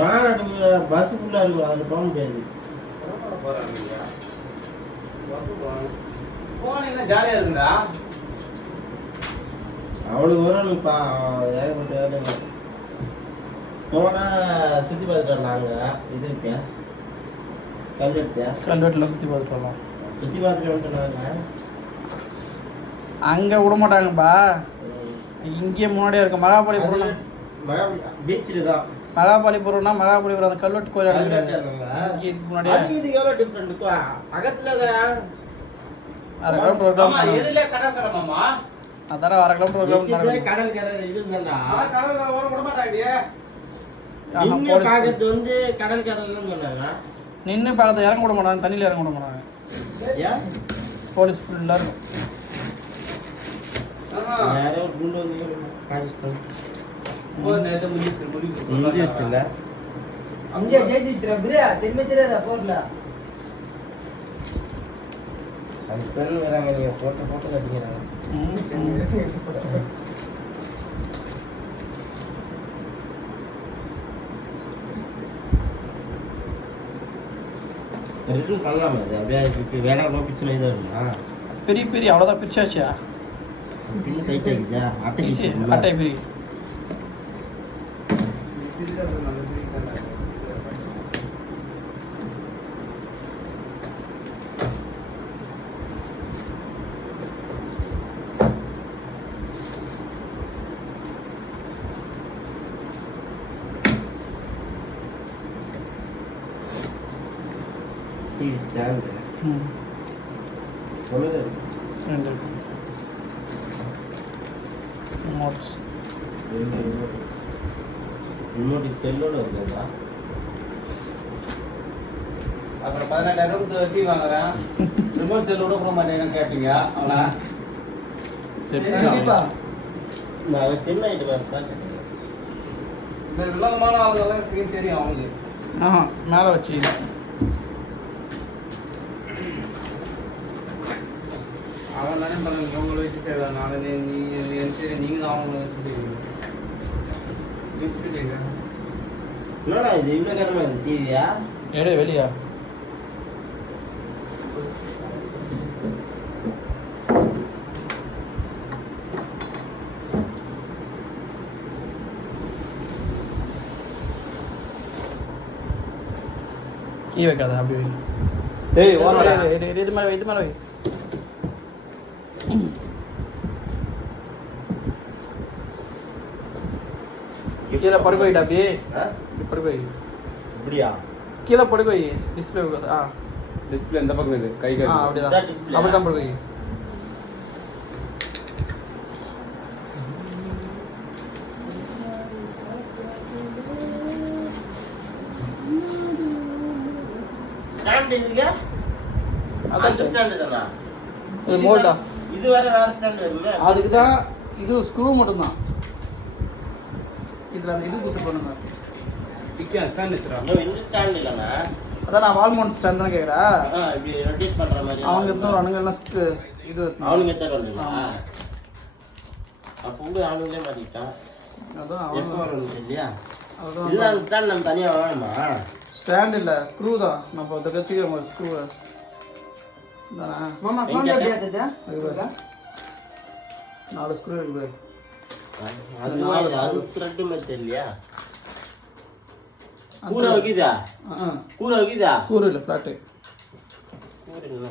மாநாடு பஸ் ஃபுல்லாக இருக்கும், அதில் போக முடியாது. போனீங்கன்னா ஜாலியாக இருக்குண்டா. அவளுக்கு வரணும்ப்பா, ஏகப்பட்ட வேலைங்க. போனால் சுற்றி பார்த்துட்டு வரலாங்க. இது இருப்பேன் கல்வெட்டில் சுற்றி பார்த்துட்டு வரலாம். சுற்றி பார்த்துட்டு வந்துட்டுனாங்க. அங்கே விட மாட்டாங்கப்பா, இங்கேயே முன்னாடியே இருக்கும். மகாபலிபுரம் பீச்சில் தான். மகாபலிபுரம்னா மகாபலிபுரம் அந்த கல்வெட்டு கோயில் கிடையாது. இதுக்கு முன்னாடியே இது எவ்வளோ டிஃப்ரெண்ட் இருக்கும். அகத்தில் தான் அரை கிலோமீட்டர் ஒரு கிலோமீட்டர் அதான அரை கிலோமீட்டர் ஒரு கிலோமீட்டர் கடல் கரை இது இருந்தா விட மாட்டாங்க. பார்க்கறது வந்து கடல் கரைன்னு சொன்னாங்க. நின்று பார்க்கறது இறங்க விட மாட்டாங்க, தண்ணியில் இறங்க விட மாட்டாங்க. ஏன் போலீஸ் ஃபுல்லாக இருக்கும். யாரோ குண்டு வந்து பாகிஸ்தான் முடிஞ்சிருச்சுல்ல. அங்கே ஜெயிச்சிட்டு திரும்பி தெரியாதா போர்ல அந்த பெண் வராங்க, நீங்க போட்டோ கட்டிக்கிறாங்க. ரிட்டர்ன் பண்ணலாமா? அது அப்படியே வேலை பிச்சுனா இதாக இருக்குமா? பெரிய பெரிய அவ்வளோதான் பிரிச்சாச்சியா? பின்னு டைட் ஆகிடுச்சா? அட்டை பெரிய டிவி ஸ்டாண்டு ஒன்று இருக்கு. ரெண்டு ரிமோட்ஸ். ரிமோட்டுக்கு செல்லோட இருக்குதா? அப்புறம் 14,000 வச்சு வாங்குறேன். ரிமோட் செல்லோட போக மாட்டேங்கன்னு கேட்டீங்க. அவனா கண்டிப்பா நான் சின்ன ஐட்டம் பார்த்தேன். இந்த வில்லங்கமான ஆளுங்கெல்லாம் ஸ்க்ரீன் தெரியும் அவனுக்கு. மேலே வச்சு அவன் தானே பண்ணுங்க, உங்களை வச்சு செய்யலாம். நாளை நீங்கள் தான் அவங்கள வச்சு செய்வீங்க. என்னடா இது இவ்வளோ கட்டமா இருக்குது? டிவியா? எடு வெளியா? கீ வைக்காத, அப்படி வை. டேய் இது மேலே வை, இது மேலே வை. கீழே படுக்க வைடா, அப்படியே படுக்க வை. இப்படியா? கீழே படுக்க வை, டிஸ்பிளே டிஸ்பிளே இந்த பக்கம் இது கை கட்டி. அப்படிதான் அப்படிதான் படுக்க வை. ஸ்டாண்ட் இதுங்க? அதான் ஸ்டாண்ட் தானா? இது மோல்டா. இது வேற ஸ்டாண்ட் வருமே. அதுக்கு தான் இது ஸ்க்ரூ மட்டும்தான். இதில் அந்த இது கொடுத்து பண்ணுங்க. இந்த ஸ்டாண்ட் இல்லைண்ணா. அதான் நான் வால்மவுண்ட் ஸ்டாண்ட் தானே கேட்குறா. இப்படி ரொட்டேட் பண்ணுற மாதிரி. அவனுக்கு எத்தனை ஒரு அணுங்கெல்லாம் இது அவனுக்கு எத்தனை வந்துங்களா? அப்போ கூட அவனுங்களே மாட்டிக்கிட்டான். அதான் எப்போ வரணும் இல்லையா? அதுதான் இல்லை அந்த ஸ்டாண்ட் நம்ம தனியாக வாங்கணுமா? ஸ்டாண்ட் இல்லை, ஸ்க்ரூ தான். நம்ம அதை கற்றுக்கிற மாதிரி ஸ்க்ரூ தானே. மாமா சவுண்ட் எப்படி ஆகுது? 4 ஸ்க்ரூ இருக்குது. அது த்ரெட் மாதிரி தெரியலையா? கூரை வைக்குதா? கூரை வைக்குதா? கூரை இல்லை, ஃப்ளாட்டு. கூரை இல்லை.